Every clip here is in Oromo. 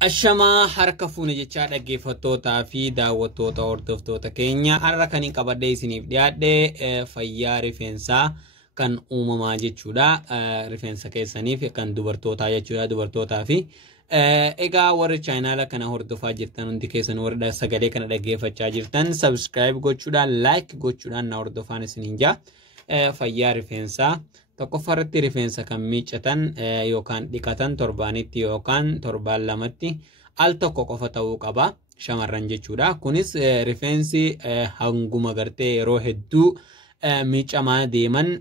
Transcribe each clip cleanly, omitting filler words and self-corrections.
Ashamaa harka fuune jechaa dhaggeeffattootaa fi daawwattoota hordoftoota keenya har'a kan qabadhee isiniif dhiyaadhe fayyaa rifeensaa kan uumamaa jechuudha. Rifeensa keessaniif kan dubartootaa jechuudha. Dubartootaa fi egaa warri chaanaala kana hordofaa jirtan hundi keessan warra sagalee kana dhaggeeffachaa jirtan subscribe gochuudhaan like gochuudhaan na hordofaan isiniin jaa. Fayyaa rifeensaa tokkoffaarratti rifeensa kan miiccattan yokaan dhiqattan torbanitti yokaan torban lamatti al tokko qofa ta'uu qaba shamarran jechuudha. Kunis rifeensi haguma gartee yeroo hedduu miicamaa deeman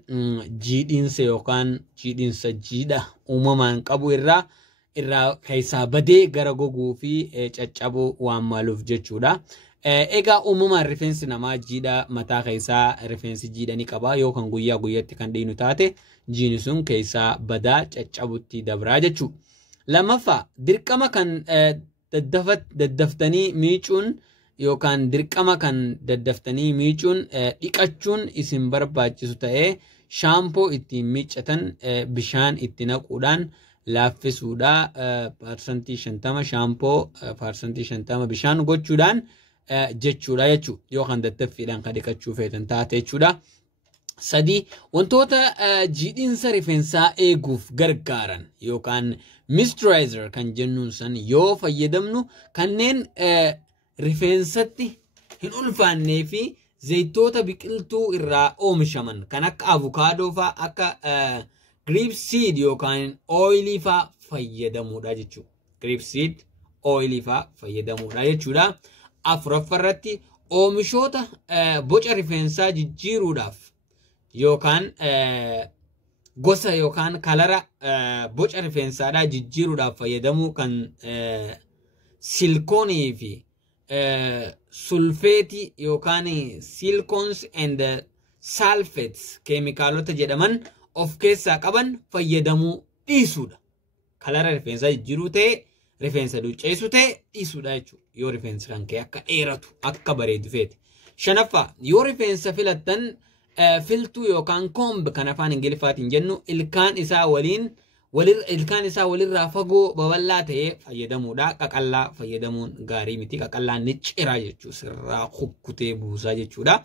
jiidhiinsi yokaan jiidhiinsa jiidha uumamaan qabu irraa keessaa badee gara goggoguu fi caccabuu waan maluuf jechuudha. Egaa uumamaan rifeensi namaa jiidha mataa keessaa rifeensi jiidha ni qaba yookaan guyyaa guyyaatti kan dhiinu taate jiidhi sun keessaa badaa caccabutti dabraa jechuudha. Lammaffaa dirqama kan daddaftanii miiccachuun yookaan dirqama kan daddaftanii miiccachuun dhiqachuun isin barbaachisu ta'ee shaampoo ittiin miiccatan bishaan itti naquudhaan laaffisuudha. Parsantii 50 shaampoo parsantii 50 bishaan gochuudhaan jechuudha jechuudha yookaan daddaffiidhaan kan dhiqachuu feetan taate jechuudha. Sadii wantoota jiidhiinsa rifeensaa eeguuf gargaaran yookaan moisturizer kan jennuun san yoo fayyadamnu kanneen rifeensatti hin ulfaannee fi zayitoota biqiltuu irraa oomishaman kan akka avukaadoo fa'aa akka grapeseed yookaan oilii fa'aa fayyadamuudha jechuudha. Grapeseed oilii fa'aa fayyadamuudha jechuudha. Afuraffarratti oomishoota boca rifeensaa jijjiiruudhaaf yookaan gosa yookaan kalara boca rifeensaadhaa jijjiiruudhaaf fayyadamuu kan silkoonii fi sulfeetii yookaan silkoons and sulfates keemikaalota jedhaman of keessaa qaban fayyadamuu dhiisuudha. Kalara rifeensaa jijjiiruu ta'e rifeensa duucheessu ta'e dhiisuudha jechuudha. Yoo rifeensa kan kee akka dheeratu akka bareedu feete. Shanaffaa yoo rifeensa filattan filtuu yookaan comb kan afaan ingiliffaatiin jennu ilkaan isaa walirraa fagoo babal'aa ta'ee fayyadamuudha. Qaqallaa fayyadamuun gaarii miti. Qaqallaan ni ciraa jechuudha. Sirraa kukkutee buusaa jechuudha.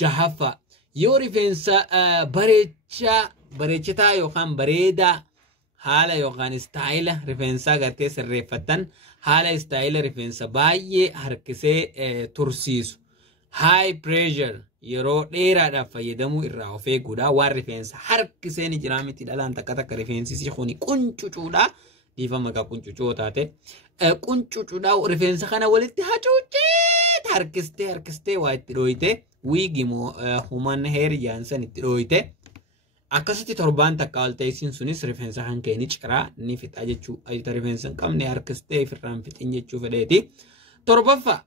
Jahaffaa yoo rifeensa bareechataa yookaan bareedaa haala yookaan istaayila rifeensaa gartee sirreeffattan haala istaayila rifeensa baay'ee harkisee tursiisu. High pressure yeroo dheeraadhaaf fayyadamuu irraa of eeguudha. Waan rifeensa harkisee ni jira miti dhalaan takka rifeensi si kuni quncucuudha. Dhiifama maqaa quncucuu taate. Quncucuudha rifeensa kana walitti hacuucee harkistee waa itti dhooyite. Wiigimoo human hair jaansan itti dhooyite. Akkasitti torbaan takka ol ta'isiin sunis rifeensa kan kee ni ciraa ni fixa jechuu. Ayita rifeensa hin qabne harkistee ifirraan fixin jechuu fedheeti. Torbaffaa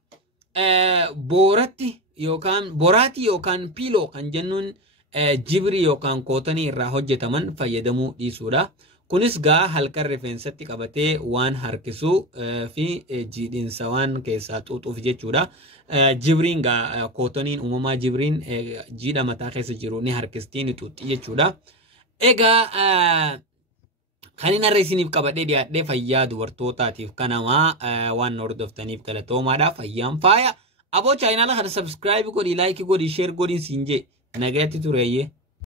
boraatii yookaan piiloo kan jennuun jibrii yookaan kootanii irraa hojjetaman fayyadamuu dhiisuudha. Kunis gaa halkan rifeensatti qabatee waan harkisuu fi jiidhiinsa waan keessaa xuuxuuf jechuudha. Jibriin gaa kootoniin uumamaa jibriin jiidha mataa keessa jiru ni harkistii ni xuuxxi jechuudha. Egaa kan inni har'a isiniif qabadhee dhiyaadhee fayyaa dubartootaatiif kanamaa waan hordoftaniif galatoomaadha. Fayyaan faaya aboo chaayinaala kana subscribe godhi like godhi share godhi siin jee nagayatti tureeyye.